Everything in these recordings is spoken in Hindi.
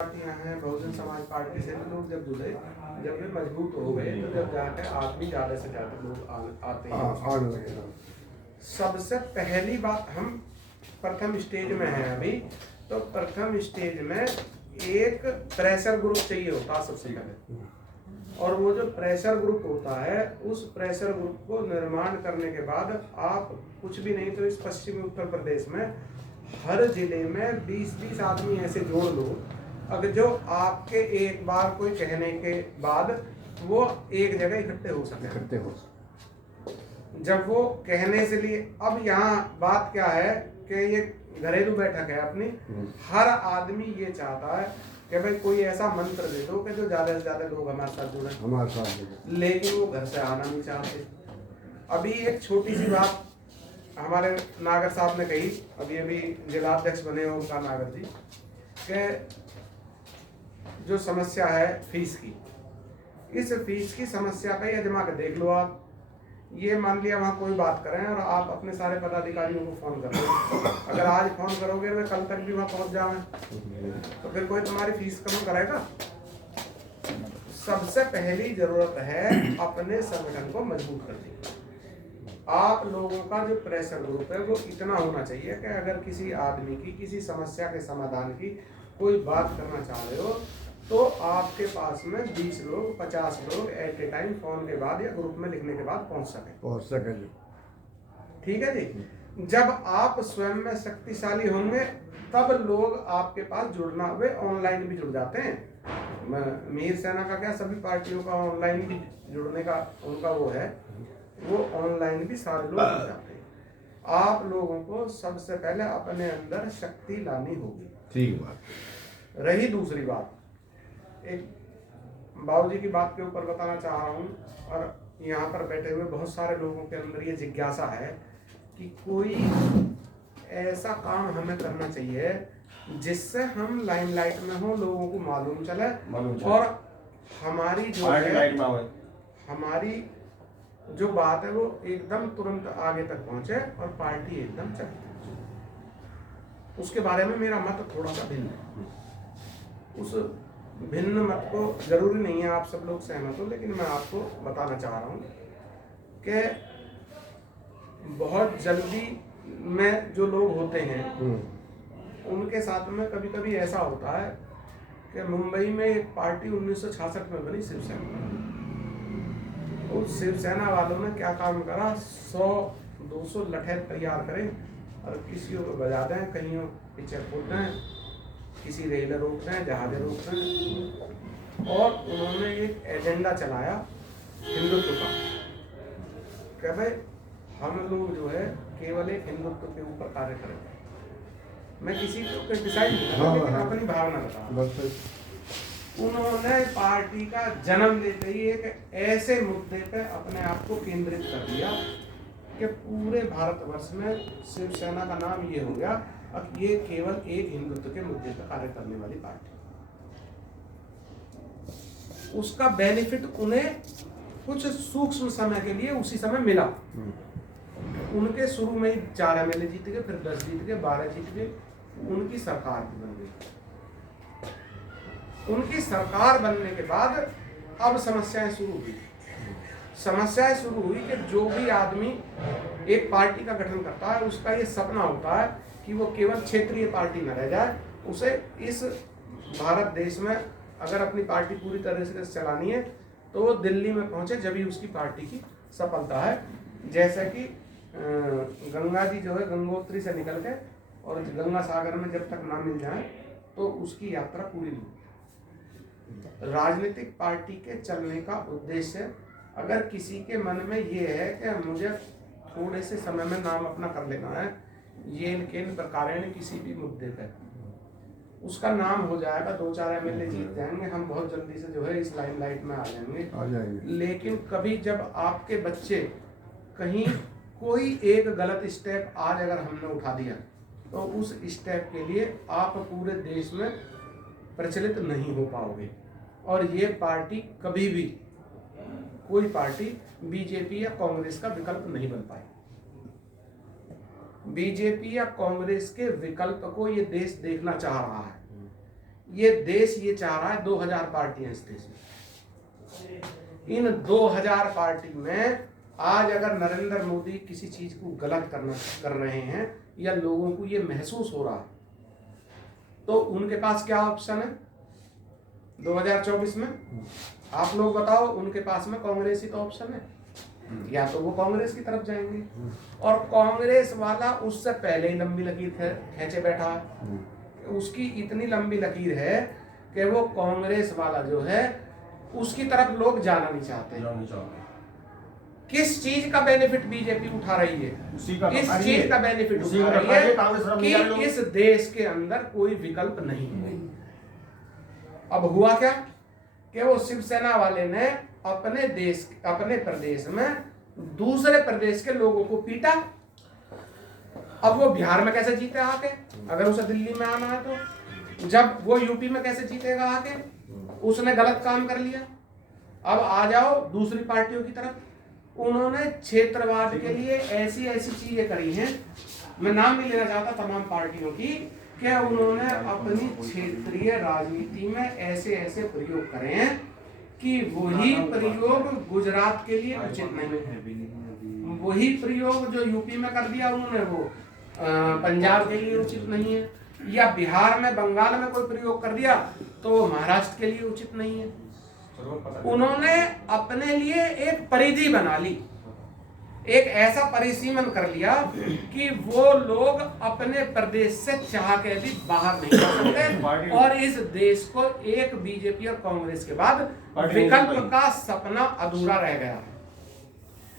पार्टियां हैं, बहुजन समाज पार्टी से लोग जब जुड़े, जब वे मजबूत हो गए तो जब जाकर आदमी ज़्यादा से ज़्यादा लोग आते हैं। सबसे पहली बात, हम प्रथम स्टेज में हैं अभी, तो प्रथम स्टेज में एक प्रेशर ग्रुप चाहिए होता है सबसे पहले। और वो जो प्रेशर ग्रुप होता है, उस प्रेशर ग्रुप को निर्माण करने के बाद आप कुछ भी नहीं तो इस पश्चिमी उत्तर प्रदेश में हर जिले में 20-20 आदमी ऐसे जोड़ लो, अगर जो आपके एक बार कोई कहने के बाद वो एक जगह इकट्ठे हो सके। जब वो कहने से लिए, अब यहाँ बात क्या है कि ये घरेलू बैठक है अपनी, हर आदमी ये चाहता है कि भाई कोई ऐसा मंत्र दे दो कि जो ज्यादा से ज्यादा लोग हमारे साथ जुड़े, लेकिन वो घर से आना नहीं चाहते। अभी एक छोटी सी बात हमारे नागर साहब ने कही, अभी जिलाध्यक्ष बने हो उनका नागर जी, कि जो समस्या है फीस की, इस फीस की समस्या का ही अजमा के देख लो आप। ये मान लिया वहाँ कोई बात करें और आप अपने सारे पदाधिकारियों को फोन कर रहे, अगर आज फोन करोगे वे कल तक भी वहाँ पहुँच जाए तो फिर कोई तुम्हारी फीस कम करेगा। सबसे पहली जरूरत है अपने संगठन को मजबूत करने की। आप लोगों का जो प्रेशर ग्रुप है वो इतना होना चाहिए कि अगर किसी आदमी की किसी समस्या के समाधान की कोई बात करना चाह रहे हो तो आपके पास में 20 लोग 50 लोग एट ए टाइम फोन के बाद या ग्रुप में लिखने के बाद पहुंच सके। ठीक है जी। जब आप स्वयं में शक्तिशाली होंगे तब लोग आपके पास जुड़ना, वे ऑनलाइन भी जुड़ जाते हैं। मीर सेना का क्या, सभी पार्टियों का ऑनलाइन भी जुड़ने का उनका वो है, वो ऑनलाइन भी सारे लोग जुड़ जाते हैं। आप लोगों को सबसे पहले अपने अंदर शक्ति लानी होगी। ठीक बात। रही दूसरी बात, एक बाबूजी की बात के ऊपर बताना चाह रहा हूँ, और यहाँ पर बैठे हुए बहुत सारे लोगों के अंदर ये जिज्ञासा है कि कोई ऐसा काम हमें करना चाहिए जिससे हम लाइमलाइट में हो, लोगों को मालूम चले और हमारी जो है, हमारी जो बात है वो एकदम तुरंत आगे तक पहुंचे और पार्टी एकदम चले। उसके बारे में मेरा मत थोड़ा सा भिन्न है। उस भिन्न मत को जरूरी नहीं है आप सब लोग सहमत हो, लेकिन मैं आपको बताना चाह रहा हूँ कि बहुत जल्दी में जो लोग होते हैं उनके साथ में कभी कभी ऐसा होता है कि मुंबई में एक पार्टी 1966 में बनी, शिवसेना। उस शिवसेना वालों ने क्या काम करा, 100-200 लठे तैयार करें और किसी को बजा दें, कहीं पीछे फूट दें, किसी रेल रोक दें, जहाज रोक दें, और उन्होंने एक एजेंडा चलाया हिंदुत्व का कि भाई हम लोग जो है केवल एक हिंदुत्व के ऊपर कार्य करेंगे। मैं किसी को क्रिटिसाइज नहीं कर रहा, लेकिन अपनी भावना बता। उन्होंने पार्टी का जन्म लेते ही एक ऐसे मुद्दे पे अपने आप को केंद्रित कर दिया कि पूरे भारतवर्ष में शिवसेना का नाम ये हो गया, अब ये केवल एक हिंदुत्व के मुद्दे पर कार्य करने वाली पार्टी। उसका बेनिफिट उन्हें कुछ सूक्ष्म समय के लिए उसी समय मिला। उनके शुरू में ही 4 MLA जीत गए, फिर 10 जीत गए, 12 जीत गए, उनकी सरकार बन गई। उनकी सरकार बनने के बाद अब समस्याएं शुरू हुई। समस्याएं शुरू हुई कि जो भी आदमी एक पार्टी का गठन करता है उसका ये सपना होता है कि वो केवल क्षेत्रीय पार्टी न रह जाए, उसे इस भारत देश में अगर अपनी पार्टी पूरी तरह से चलानी है तो वो दिल्ली में पहुंचे, जब ही उसकी पार्टी की सफलता है। जैसे कि गंगा जी जो है गंगोत्री से निकल के और गंगा सागर में जब तक ना मिल जाए तो उसकी यात्रा पूरी नहीं। राजनीतिक पार्टी के चलने का उद्देश्य, अगर किसी के मन में ये है कि मुझे थोड़े से समय में नाम अपना कर लेना है, ये इन प्रकार किसी भी मुद्दे पर उसका नाम हो जाएगा, 2-4 MLA जीत जाएंगे, हम बहुत जल्दी से जो है इस लाइमलाइट में आ जाएंगे। लेकिन कभी जब आपके बच्चे कहीं कोई एक गलत स्टेप आज अगर हमने उठा दिया तो उस स्टेप के लिए आप पूरे देश में प्रचलित नहीं हो पाओगे। और ये पार्टी कभी भी, कोई पार्टी बीजेपी या कांग्रेस का विकल्प नहीं बन पाई। बीजेपी या कांग्रेस के विकल्प को ये देश देखना चाह रहा है। ये देश ये चाह रहा है 2000 पार्टियां इस देश में। इन 2000 पार्टी में आज अगर नरेंद्र मोदी किसी चीज को गलत कर रहे हैं या लोगों को ये महसूस हो रहा है, तो उनके पास क्या ऑप्शन है 2024 में? आप लोग बताओ, उनके पास में कांग्रेस ही तो ऑप्शन है। या तो वो कांग्रेस की तरफ जाएंगे, और कांग्रेस वाला उससे पहले ही लंबी लकीर खींचे बैठा है। उसकी इतनी लंबी लकीर है कि वो कांग्रेस वाला जो है उसकी तरफ लोग जाना नहीं चाहते। किस चीज का बेनिफिट बीजेपी उठा रही है? इस चीज का बेनिफिट उठा रही है कि इस देश के अंदर कोई विकल्प नहीं है। अब हुआ क्या कि वो शिवसेना वाले ने अपने प्रदेश में दूसरे प्रदेश के लोगों को पीटा। अब वो बिहार में कैसे जीते आके, अगर उसे दिल्ली में आना है तो? जब वो यूपी में कैसे जीतेगा आके? उसने गलत काम कर लिया। अब आ जाओ दूसरी पार्टियों की तरफ। उन्होंने क्षेत्रवाद के लिए ऐसी ऐसी चीजें करी हैं, मैं नाम नहीं लेना चाहता तमाम पार्टियों की, क्या उन्होंने अपनी क्षेत्रीय राजनीति में ऐसे ऐसे प्रयोग करे हैं कि वही प्रयोग गुजरात के लिए उचित नहीं है। वही प्रयोग जो यूपी में कर दिया उन्होंने, वो पंजाब के लिए उचित नहीं है। या बिहार में, बंगाल में कोई प्रयोग कर दिया तो वो महाराष्ट्र के लिए उचित नहीं है। उन्होंने अपने लिए एक परिधि बना ली, एक ऐसा परिसीमन कर लिया कि वो लोग अपने प्रदेश से चाह के भी बाहर नहीं जा सकते, और इस देश को एक बीजेपी और कांग्रेस के बाद विकल्प का सपना अधूरा रह गया।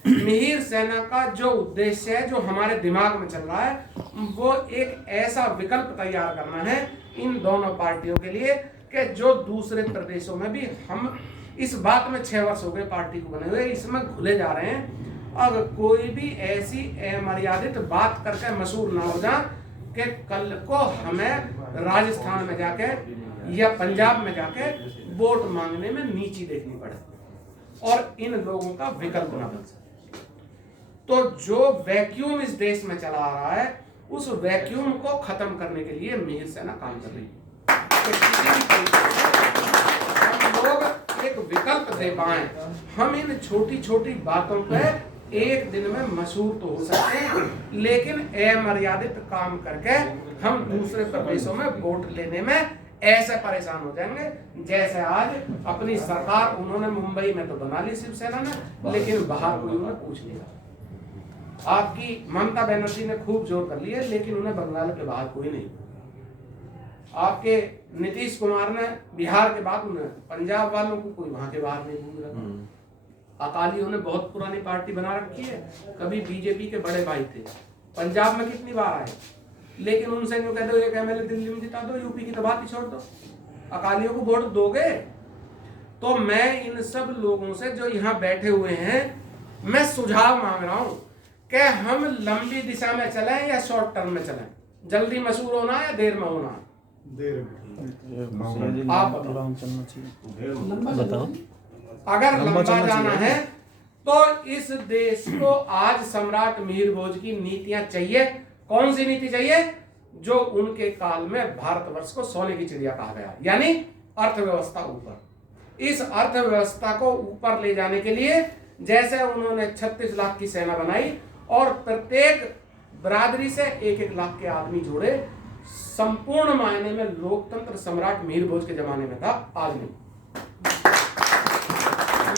मिहिर सेना का जो उद्देश्य है, जो हमारे दिमाग में चल रहा है, वो एक ऐसा विकल्प तैयार करना है इन दोनों पार्टियों के लिए कि जो दूसरे प्रदेशों में भी, हम इस बात में 6 वर्ष हो गए पार्टी को बने हुए, इसमें घुले जा रहे हैं। अब कोई भी ऐसी अमर्यादित बात करके मशहूर ना हो जाए कि कल को हमें राजस्थान में जाके या पंजाब में जाके वोट मांगने में नीची देखनी पड़े और इन लोगों का विकल्प ना बन सके। तो जो वैक्यूम इस देश में चला आ रहा है, उस वैक्यूम को खत्म करने के लिए मिहिर सेना काम कर रही है। हम लोग एक विकल्प दे पाए। हम इन छोटी छोटी बातों पे एक दिन में मशहूर तो हो सकते हैं, लेकिन अमर्यादित काम करके हम दूसरे प्रदेशों में वोट लेने में ऐसे परेशान हो जाएंगे जैसे आज अपनी सरकार उन्होंने मुंबई में तो बना ली शिवसेना ने, लेकिन बाहर कोई उन्हें पूछ लिया। आपकी ममता बनर्जी ने खूब जोर कर लिया, लेकिन उन्हें बंगाल के बाहर कोई नहीं। आपके नीतीश कुमार ने बिहार के बाद उन्हें पंजाब वालों को कोई वहां के बाहर नहीं भूल रहा। अकालियों ने बहुत पुरानी पार्टी बना रखी है, कभी बीजेपी के बड़े भाई थे, पंजाब में कितनी बार आए, लेकिन उनसे जो कह दो एक एमएलए दिल्ली में जिता दो, यूपी की तो बात ही छोड़ दो, अकालियों को वोट दोगे? तो मैं इन सब लोगों से जो यहाँ बैठे हुए हैं, मैं सुझाव मांग रहा हूँ कि हम लंबी दिशा में चलें या शॉर्ट टर्म में चलें, जल्दी मशहूर होना या देर में होना? आप बताओ। अगर लंबा जाना है तो इस देश को आज सम्राट मिहिर भोज की नीतियां चाहिए। कौन सी नीति चाहिए? जो उनके काल में भारतवर्ष को सोने की चिड़िया कहा गया, यानी अर्थव्यवस्था ऊपर। इस अर्थव्यवस्था को ऊपर ले जाने के लिए जैसे उन्होंने 36 लाख की सेना बनाई और प्रत्येक बरादरी से 1-1 लाख के आदमी जोड़े, संपूर्ण मायने में लोकतंत्र सम्राट मिहिर भोज के जमाने में था, आज नहीं।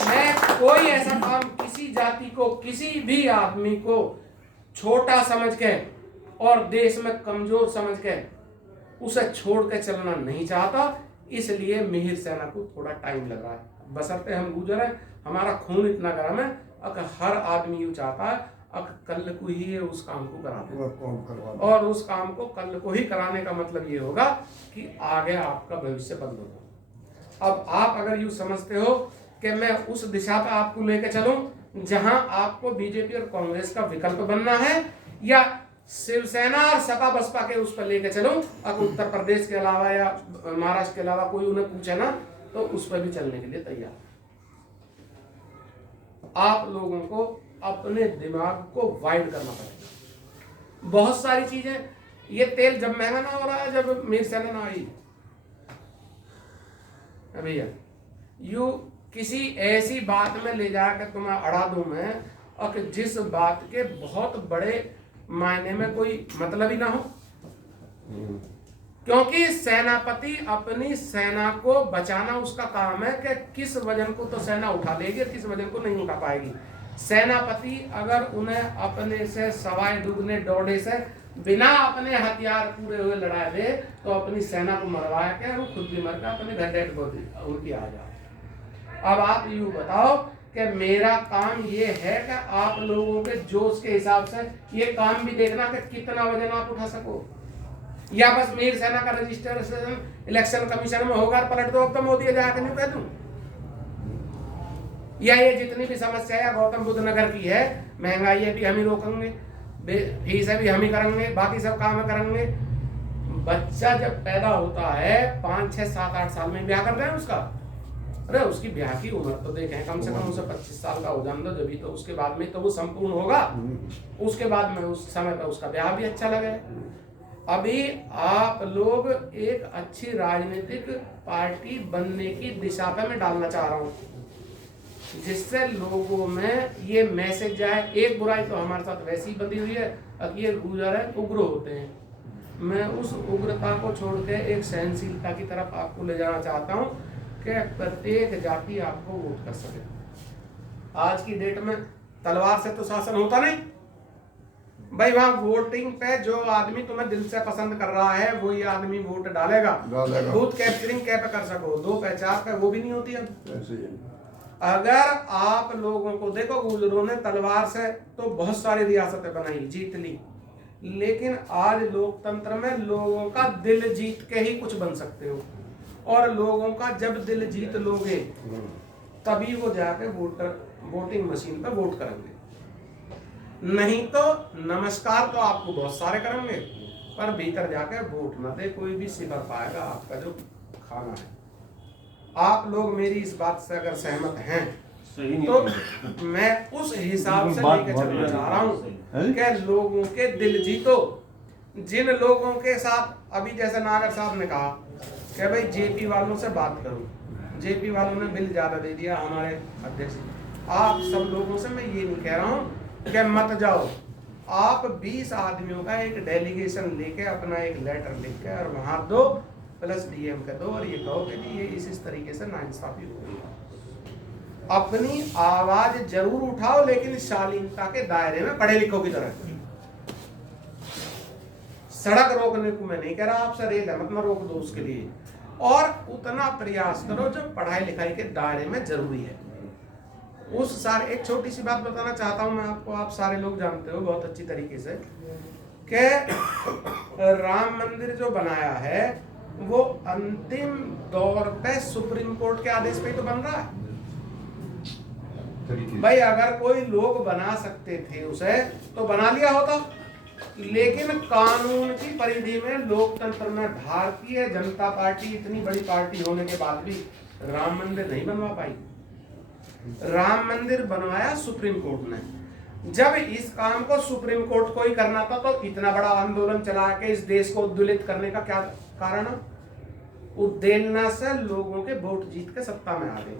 मैं कोई ऐसा काम किसी जाति को, किसी भी आदमी को छोटा समझ के और देश में कमजोर समझ के उसे छोड़ के चलना नहीं चाहता, इसलिए मिहिर सेना को थोड़ा टाइम लग रहा है। बशर्ते हम गुजरे, हमारा खून इतना गर्म है, अगर हर आदमी यूं चाहता है कल को ही उस काम को करा दे, और उस काम को कल को ही कराने का मतलब ये होगा कि आगे आपका भविष्य बंद होगा। अब आप अगर यूं समझते हो कि मैं उस दिशा पर आपको लेकर चलूं जहां आपको बीजेपी और कांग्रेस का विकल्प बनना है, या शिवसेना और सपा बसपा के उस पर लेकर चलूं, अगर उत्तर प्रदेश के अलावा या महाराष्ट्र के अलावा कोई उन्हें पूछे ना, तो उस पर भी चलने के लिए तैयार। आप लोगों को अपने दिमाग को वाइड करना पड़ेगा। बहुत सारी चीजें, ये तेल जब महंगा ना हो रहा है, जब मिहिर सेना ना आई, भैया यू किसी ऐसी बात में ले जाकर तुम्हें अड़ा दूं मैं, और कि जिस बात के बहुत बड़े मायने में कोई मतलब ही ना हो। क्योंकि सेनापति अपनी सेना को बचाना उसका काम है कि किस वजन को तो सेना उठा लेगी, किस वजन को नहीं उठा पाएगी। सेनापति अगर उन्हें अपने से सवाए दुगने दौड़े से बिना अपने हथियार पूरे हुए लड़ा दे तो अपनी सेना को मरवाया के वो खुद भी मर के अपने घर डेड बॉडी उनकी आ जाए। अब आप यूं बताओ कि मेरा काम ये है कि आप लोगों के जोश के हिसाब से ये काम भी देखना कि कितना वजन आप उठा सको, या बस मेरी सेना का रजिस्ट्रेशन इलेक्शन कमीशन में होगा पलट दो अब तो मोदी जाकर नहीं कह दूं, या ये जितनी भी समस्या है गौतम बुद्ध नगर की है, महंगाई है भी हम ही रोकेंगे, फीस है भी हम ही करेंगे, बाकी सब काम करेंगे। बच्चा जब पैदा होता है 5, 6, 7, 8 साल में ब्याह कर रहे हैं उसका, अरे उसकी ब्याह की उम्र तो देखें कम से कम उसे 25 साल का हो जाने दो, जब तो उसके बाद में तो वो संपूर्ण होगा, उसके बाद में उस समय पर उसका ब्याह भी अच्छा लगे। अभी आप लोग एक अच्छी राजनीतिक पार्टी बनने की दिशा पे मैं डालना चाह रहा हूँ, जिससे लोगों में ये मैसेज जाए। एक बुराई तो हमारे साथ वैसी ही बंधी हुई है, अकील गुजर है, उग्र होते हैं। मैं उस उग्रता को छोड़ के एक सहनशीलता की तरफ आपको ले जाना चाहता हूँ कि प्रत्येक जाति आपको वोट कर सके। आज की डेट में तलवार से तो शासन होता नहीं भाई, वहां वोटिंग पे जो आदमी तुम्हें दिल से पसंद कर रहा है वही आदमी वोट डालेगा। बूथ कैप्चरिंग क्या पे कर सको, 2 पे 4 पे वो भी नहीं होती अब। अगर आप लोगों को देखो, गुजरों ने तलवार से तो बहुत सारी रियासतें बनाई, जीत ली, लेकिन आज लोकतंत्र में लोगों का दिल जीत के ही कुछ बन सकते हो, और लोगों का जब दिल जीत लोगे तभी वो जाके वोटिंग मशीन पर वोट करेंगे। नहीं तो नमस्कार तो आपको बहुत सारे करेंगे, पर भीतर जाके वोट ना दे कोई भी सिपर पाएगा आपका जो खाना है। आप लोग मेरी इस बात से अगर सहमत हैं तो मैं उस हिसाब से लेके चलना चाह रहा हूँ कि लोगों के दिल जीतो। जिन लोगों के साथ अभी जैसे नागर साहब ने कहा कि भाई जेपी वालों से बात करो, जेपी वालों ने बिल ज्यादा दे दिया हमारे अध्यक्ष, आप सब लोगों से मैं ये नहीं कह रहा हूँ कि मत जाओ, आप 20 आदमियों का एक डेलीगेशन लेके अपना एक लेटर लिख के और वहां दो प्लस डीएम का दो, और ये कहो कि ये इस तरीके से नाइंसाफी हो रही है। अपनी आवाज जरूर उठाओ, लेकिन शालीनता के दायरे में पढ़े लिखो की तरह। सड़क रोकने को मैं नहीं कह रहा आपसे, रेल है मत रोक दो उसके लिए, और उतना प्रयास करो जो पढ़ाई लिखाई के दायरे में जरूरी है। उस सारे एक छोटी सी बात बताना चाहता हूं मैं आपको, आप सारे लोग जानते हो बहुत अच्छी तरीके से कि राम मंदिर जो बनाया है वो अंतिम दौर पे सुप्रीम कोर्ट के आदेश पे तो बन रहा है भाई। अगर कोई लोग बना सकते थे उसे तो बना लिया होता, लेकिन कानून की परिधि में लोकतंत्र में भारतीय जनता पार्टी इतनी बड़ी पार्टी होने के बाद भी राम मंदिर नहीं बनवा पाई। राम मंदिर बनवाया सुप्रीम कोर्ट ने। जब इस काम को सुप्रीम कोर्ट को ही करना था तो इतना बड़ा आंदोलन चला के इस देश को उद्वेलित करने का क्या कारण? उद्वेलना से लोगों के वोट जीत के सत्ता में आ गए,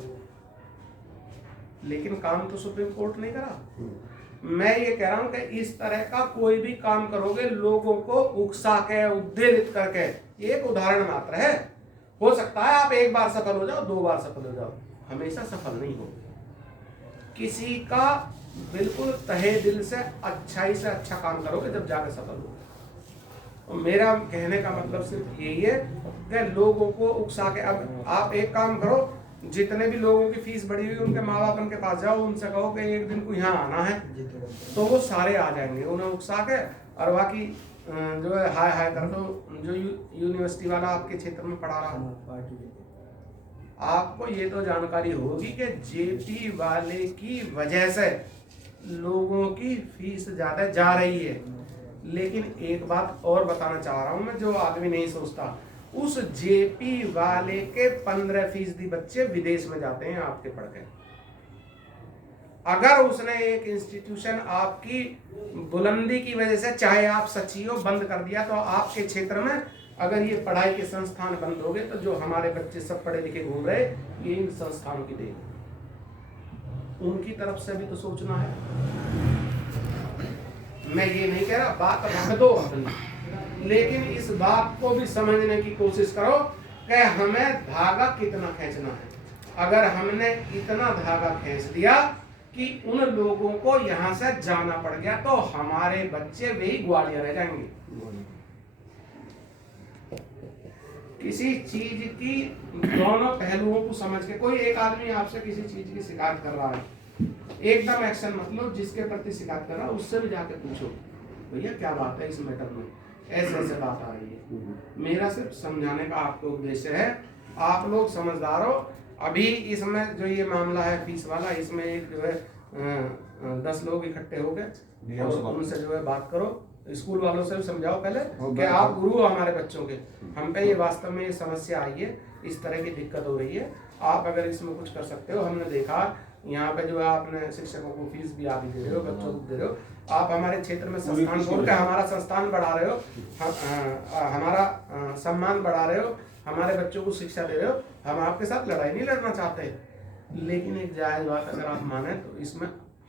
लेकिन काम तो सुप्रीम कोर्ट नहीं करा। मैं ये कह रहा हूं कि इस तरह का कोई भी काम करोगे लोगों को उकसा के उद्वेलित करके, एक उदाहरण मात्र है, हो सकता है आप एक बार सफल हो जाओ, 2 बार सफल हो जाओ, हमेशा सफल नहीं हो। किसी का बिल्कुल तहे दिल से अच्छाई से अच्छा काम करोगे जब जाकर सफल हो। तो मेरा कहने का मतलब सिर्फ यही है कि लोगों को उकसा के, अब आप एक काम करो, जितने भी लोगों की फीस बढ़ी हुई उनके माँ बाप उनके पास जाओ, उनसे कहो कि एक दिन को यहाँ आना है, तो वो सारे आ जाएंगे। उन्हें उकसा के, और बाकी जो है हाय हाय कर दो। जो यूनिवर्सिटी वाला आपके क्षेत्र में पढ़ा रहा, आपको ये तो जानकारी होगी कि जेपी वाले की वजह से लोगों की फीस ज्यादा जा रही है। लेकिन एक बात और बताना चाह रहा हूं मैं, जो आदमी नहीं सोचता, उस जेपी वाले के 15% बच्चे विदेश में जाते हैं आपके पढ़ के। अगर उसने एक इंस्टीट्यूशन आपकी बुलंदी की वजह से, चाहे आप सच्ची हो, बंद कर दिया, तो आपके क्षेत्र में अगर ये पढ़ाई के संस्थान बंद हो गए तो जो हमारे बच्चे सब पढ़े लिखे घूम रहे, ये इन संस्थानों की देन, उनकी तरफ से भी तो सोचना है। मैं ये नहीं कह रहा बात रख दो अपनी, लेकिन इस बात को भी समझने की कोशिश करो कि हमें धागा कितना खींचना है। अगर हमने इतना धागा खींच दिया कि उन लोगों को यहाँ से जाना पड़ गया तो हमारे बच्चे वही ग्वालियर रह जाएंगे। किसी चीज की दोनों पहलुओं को समझ के, कोई एक आदमी आपसे किसी चीज की शिकायत कर रहा है, एकदम एक्शन मत लो, जिसके प्रति शिकायत कर रहा है उससे भी जाके पूछो भैया क्या बात है इस मैटर में, ऐसे ऐसे बात आ रही है। मेरा सिर्फ समझाने का आपको उद्देश्य है, आप लोग समझदार हो। अभी इसमें जो ये मामला है फीस वाला, इसमें एक जो है 10 लोग इकट्ठे हो गए और उनसे जो है बात करो, स्कूल वालों से भी समझाओ पहले कि आप गुरु हो हमारे बच्चों के, हम पे ये वास्तव में ये समस्या आई है, इस तरह की दिक्कत हो रही है, आप अगर इसमें कुछ कर सकते हो। हमने देखा यहाँ पे जो है आपने शिक्षकों को फीस भी आदि दे रहे हो, बच्चों को दे रहे हो, आप हमारे क्षेत्र में संस्थान खोल के हमारा संस्थान बढ़ा रहे हो, हमारा सम्मान बढ़ा रहे हो, हमारे बच्चों को शिक्षा दे रहे हो। हम आपके साथ लड़ाई नहीं लड़ना चाहते, लेकिन एक जायज बात अगर आप माने तो इसमें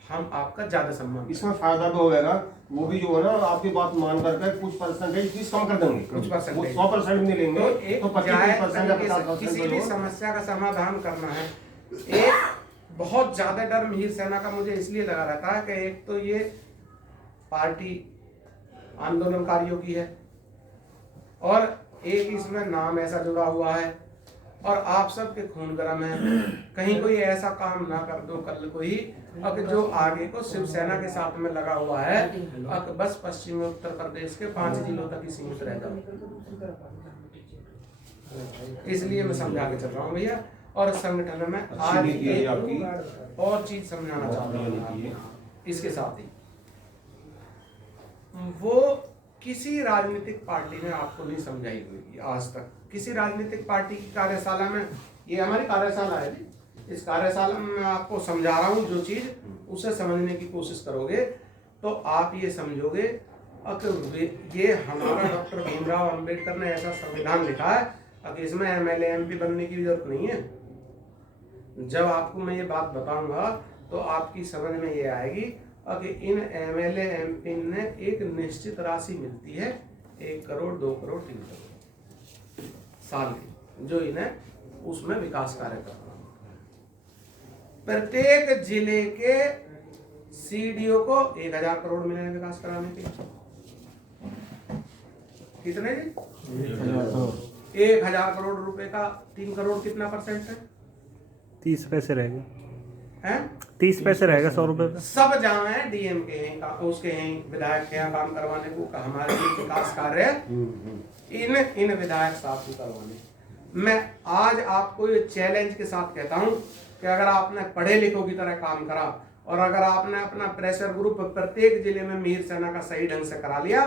हम आपका ज्यादा सम्मान, इसमें फायदा तो होगा, वो भी जो है ना आपकी बात मान करके कुछ परसेंटेज फीस कम कर देंगे, कुछ परसेंटेज 100% नहीं लेंगे तो एक तो 25% या 50% किसी भी समस्या का समाधान करना है। एक बहुत ज्यादा डर मिहिर सेना का मुझे इसलिए लगा रहता है कि एक तो ये पार्टी आंदोलनकारियों की है और एक इसमें नाम ऐसा जुड़ा हुआ है और आप सब के खून गर्म है, कहीं कोई ऐसा काम ना कर दो कल को ही अब जो आगे को शिवसेना के साथ में लगा हुआ है, अब बस पश्चिमी उत्तर प्रदेश के 5 जिलों तक ही सीमित रह जाओ। इसलिए मैं समझा के चल रहा हूँ भैया। और संगठन में आज एक और चीज समझाना चाहता हूँ इसके साथ ही, वो किसी राजनीतिक पार्टी ने आपको नहीं समझाई हुई आज तक। किसी राजनीतिक पार्टी की कार्यशाला में, ये हमारी कार्यशाला है, इस कार्यशाला में मैं आपको समझा रहा हूँ जो चीज, उसे समझने की कोशिश करोगे तो आप ये समझोगे कि ये हमारा डॉक्टर भीमराव अंबेडकर ने ऐसा संविधान लिखा है कि इसमें एमएलए एमपी बनने की जरूरत नहीं है। जब आपको मैं ये बात बताऊंगा तो आपकी समझ में ये आएगी कि इन एमएलए एमपी ने एक निश्चित राशि मिलती है, 1 करोड़ 2 करोड़ 3 करोड़ साल की, जो इन्हें उसमें विकास कार्य करना। प्रत्येक जिले के सीडीओ को 1000 करोड़ मिले विकास कराने के। कितने जी? 1000 करोड़ रुपए का 3 करोड़ कितना परसेंट है? 30 पैसे रहेगा, हैं? 30 पैसे रहेगा 100 रुपए पे। सब जहाँ है डीएम के हैं, उसके हैं, विधायक के यहाँ काम करवाने को, हमारे विकास कार्य इन विधायक साहब को करवाने। मैं आज आपको ये चैलेंज के साथ कहता हूँ कि अगर आपने पढ़े लिखों की तरह काम करा और अगर आपने अपना प्रेशर ग्रुप प्रत्येक जिले में मिहिर सेना का सही ढंग से करा लिया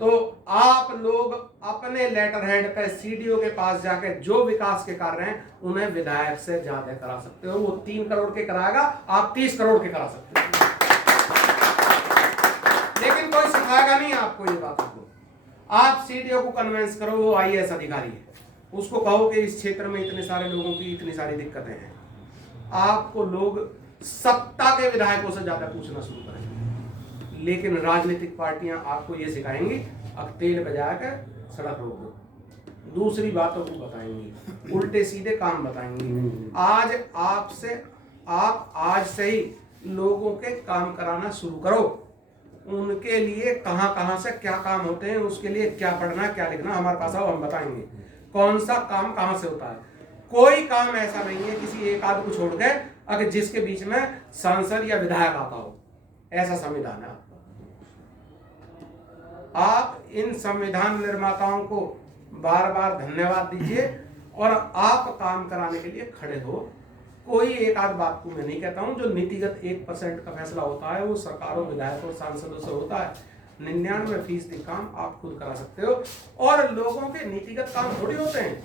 तो आप लोग अपने लेटर हेड पे सीडीओ के पास जाके जो विकास के कार्य हैं उन्हें विधायक से ज्यादा करा सकते हो। वो 3 करोड़ के कराएगा, आप 30 करोड़ के करा सकते हो। लेकिन कोई सिखाएगा नहीं आपको ये बात को। आप सीडीओ को कन्विंस करो, वो आईएएस अधिकारी है, उसको कहो कि इस क्षेत्र में इतने सारे लोगों की इतनी सारी दिक्कतें हैं। आपको लोग सत्ता के विधायकों से ज्यादा पूछना शुरू करेंगे। लेकिन राजनीतिक पार्टियां आपको ये सिखाएंगी अब तेल बजा कर सड़क रोक दो, दूसरी बातों को बताएंगी, उल्टे सीधे काम बताएंगी। आप आज से ही लोगों के काम कराना शुरू करो। उनके लिए कहां से क्या काम होते हैं, उसके लिए क्या पढ़ना क्या लिखना, हमारे पास आओ, हम बताएंगे कौन सा काम कहां से होता है। कोई काम ऐसा नहीं है किसी एक आध को छोड़ के अगर जिसके बीच में सांसद या विधायक आता हो, ऐसा संविधान है। आप इन संविधान निर्माताओं को बार बार धन्यवाद दीजिए और आप काम कराने के लिए खड़े हो। कोई एक आध बात को मैं नहीं कहता हूं, जो नीतिगत 1% का फैसला होता है वो सरकारों, विधायकों, सांसदों से होता है। 99% काम आप खुद करा सकते हो। और लोगों के नीतिगत काम थोड़ी होते हैं,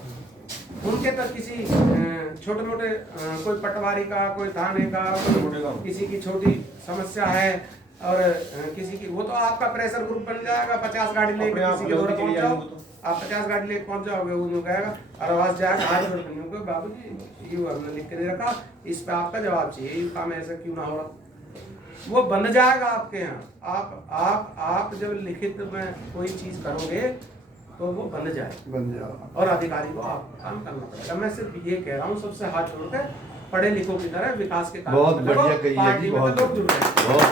उनके तक किसी छोटे मोटे कोई पटवारी का, कोई थाने का, किसी की छोटी समस्या है और किसी की, वो तो आपका प्रेशर ग्रुप बन जाएगा, 50 गाड़ी लेकर किसी के दौरे पहुंच जाओ, आप 50 गाड़ी लेके पहुंच जाओगे, वो कहेगा आवाज जाएगा हाथ जोड़ के, बाबू जी ये हमने लिख के दे रखा, इस पे आपका जवाब चाहिए, ये काम ऐसा क्यों ना हो रहा, वो बन जाएगा आपके यहाँ। आप जब लिखित में कोई चीज करोगे तो वो बन जाएगा और अधिकारी को आप काम करना पड़ेगा। मैं सिर्फ ये कह रहा हूँ सबसे हाथ जोड़ के, पढ़े लिखों की तरह विकास के काम बहुत बढ़िया कही है जी, पार्टी में तो लोग जुड़ रहे हैं। बहुत